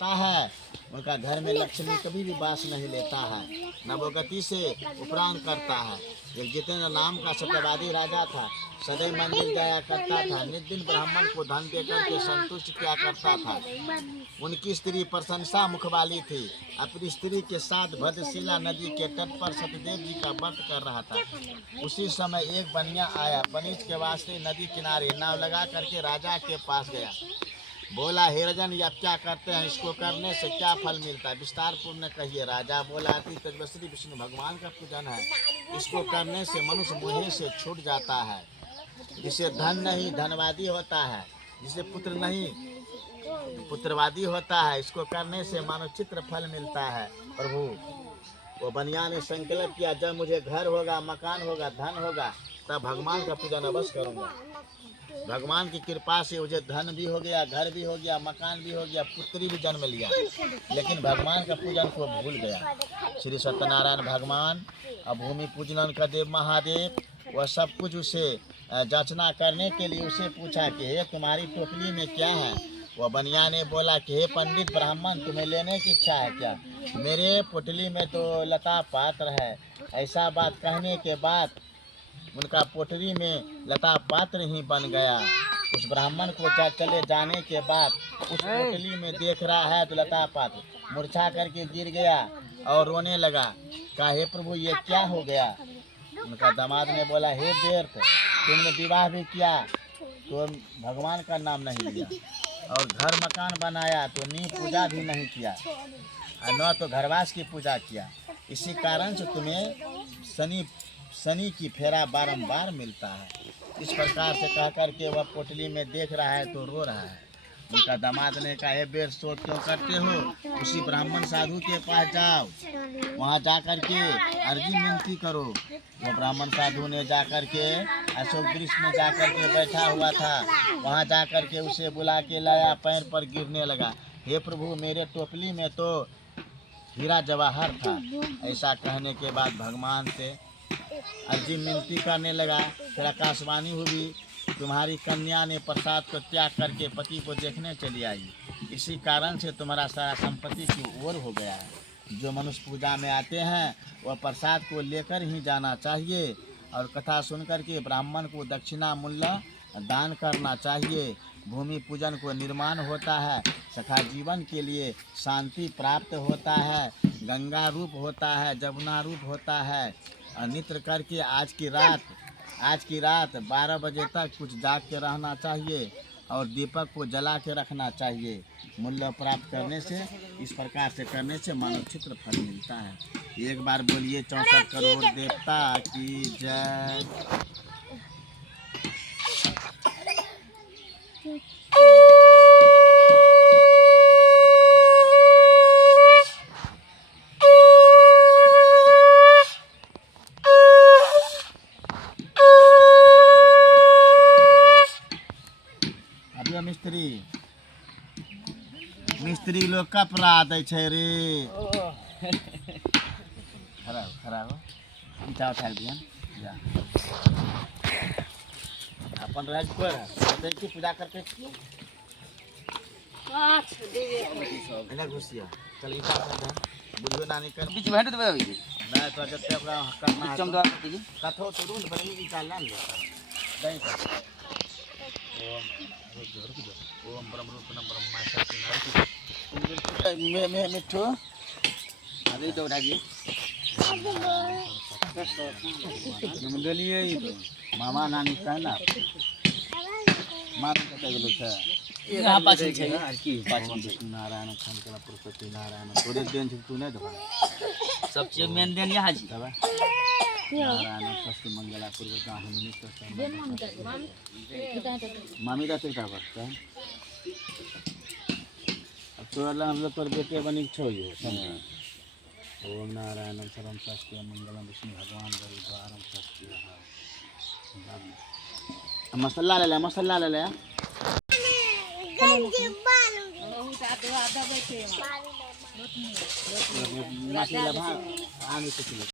करता है उनका घर में लक्ष्मी कभी भी वास नहीं लेता है, न वो गति से उपरांत करता है। एक जितेंद्र नाम का सत्यवादी राजा था, सदैव मंदिर जाया करता था, नित दिन ब्राह्मण को धन देकर के संतुष्ट किया करता था। उनकी स्त्री प्रशंसा मुख वाली थी। अपनी स्त्री के साथ भद्रशिला नदी के तट पर सतदेव जी का व्रत कर रहा था। उसी समय एक बनिया आया, बनिज के वास्ते नदी किनारे नाव लगा करके राजा के पास गया। बोला, हे राजन, ये आप क्या करते हैं? इसको करने से क्या फल मिलता है? विस्तार पूर्ण कहिए। राजा बोला, अति तेजस्वी विष्णु भगवान का पूजन है, इसको करने से मनुष्य मोह से छूट जाता है। जिसे धन नहीं धनवादी होता है, जिसे पुत्र नहीं पुत्रवादी होता है, इसको करने से मानो चित्र फल मिलता है। प्रभु, वो बनिया ने संकल्प किया, जब मुझे घर होगा, मकान होगा, धन होगा, तब भगवान का पूजन अवश्य करूँगा। भगवान की कृपा से मुझे धन भी हो गया, घर भी हो गया, मकान भी हो गया, पुत्री भी जन्म लिया, लेकिन भगवान का पूजन को भूल गया। श्री सत्यनारायण भगवान अब भूमि पूजन का देव महादेव, वह सब कुछ उसे जांचना करने के लिए उसे पूछा कि हे, तुम्हारी टोकरी में क्या है? वह बनिया ने बोला कि हे पंडित ब्राह्मण, तुम्हें लेने की इच्छा है क्या? मेरे पोटली में तो लता पात्र है। ऐसा बात कहने के बाद उनका पोटली में लता पात्र ही बन गया। उस ब्राह्मण को चले जाने के बाद उस पोटली में देख रहा है तो लता पात्र मूर्छा करके गिर गया और रोने लगा। कहा, हे प्रभु, ये क्या हो गया? उनका दामाद ने बोला, हे व्यर्थ, तुमने विवाह भी किया तो भगवान का नाम नहीं लिया, और घर मकान बनाया तो नींव पूजा भी नहीं किया, और न तो घरवास की पूजा किया। इसी कारण से तुम्हें शनि की फेरा बारंबार मिलता है। इस प्रकार से कह करके वह पोटली में देख रहा है तो रो रहा है। उनका दामाद ने कहा, हे बेर, शोक क्यों करते हो? उसी ब्राह्मण साधु के पास जाओ, वहाँ जा कर के अर्जी विनती करो। वो ब्राह्मण साधु ने जा कर के अशोक वृक्ष में जा कर के बैठा हुआ था, वहाँ जा कर के उसे बुला के लाया, पैर पर गिरने लगा। हे प्रभु, मेरे टोपली में तो हीरा जवाहर था। ऐसा कहने के बाद भगवान से अर्जी मिनती करने लगा। फिर आकाशवाणी हुई, तुम्हारी कन्या ने प्रसाद को त्याग करके पति को देखने चली आई, इसी कारण से तुम्हारा सारा संपत्ति की ओर हो गया है। जो मनुष्य पूजा में आते हैं वह प्रसाद को लेकर ही जाना चाहिए, और कथा सुनकर के ब्राह्मण को दक्षिणा मूल्य दान करना चाहिए। भूमि पूजन को निर्माण होता है, सखा जीवन के लिए शांति प्राप्त होता है, गंगा रूप होता है, जमुना रूप होता है। नित्र करके आज की रात 12 बजे तक कुछ जाग के रहना चाहिए और दीपक को जला के रखना चाहिए। मूल्य प्राप्त करने से, इस प्रकार से करने से मानव चित्र फल मिलता है। एक बार बोलिए 64 करोड़ देवता की जय। मिस्त्री लोग कपड़ा दै छै रे। खड़ा हो, ईटा उठा दियन जा। अपन राज पर है की पूजा करके एना घुसिया चल ईटा उठा दे। बुझो नानी कर बीच में देबे अभी ना तो जते ओकरा करना चमदा दी कथो तो रूल बनी ईटा ला ले दई ओम ब्रह्म ब्रह्मा शक्ति मैं मिठो अभी तो उठाइए मंडलिए मामा नानी कहना मार कते गेलो छै यहाँ पाछे छै की पाछे नारायण खंडकला पुरुषोत्तम नारायण तोरे देन छै तू नहीं दबा सब चीज मेन देन यहाँ जी दबा नारायण स्वस्ति मंगला पूर्वता हनुमनि स्वस्ति मामी दा तेटा बता अब तोरा हम लोग तोर बेटे बनी छो ये ओम नारायण सर्वं स्वस्ति मंगलम विष्णु भगवान गरुड़ारम स्वस्ति मसाला ले ले मसाला ले ले मसाला भाग आने से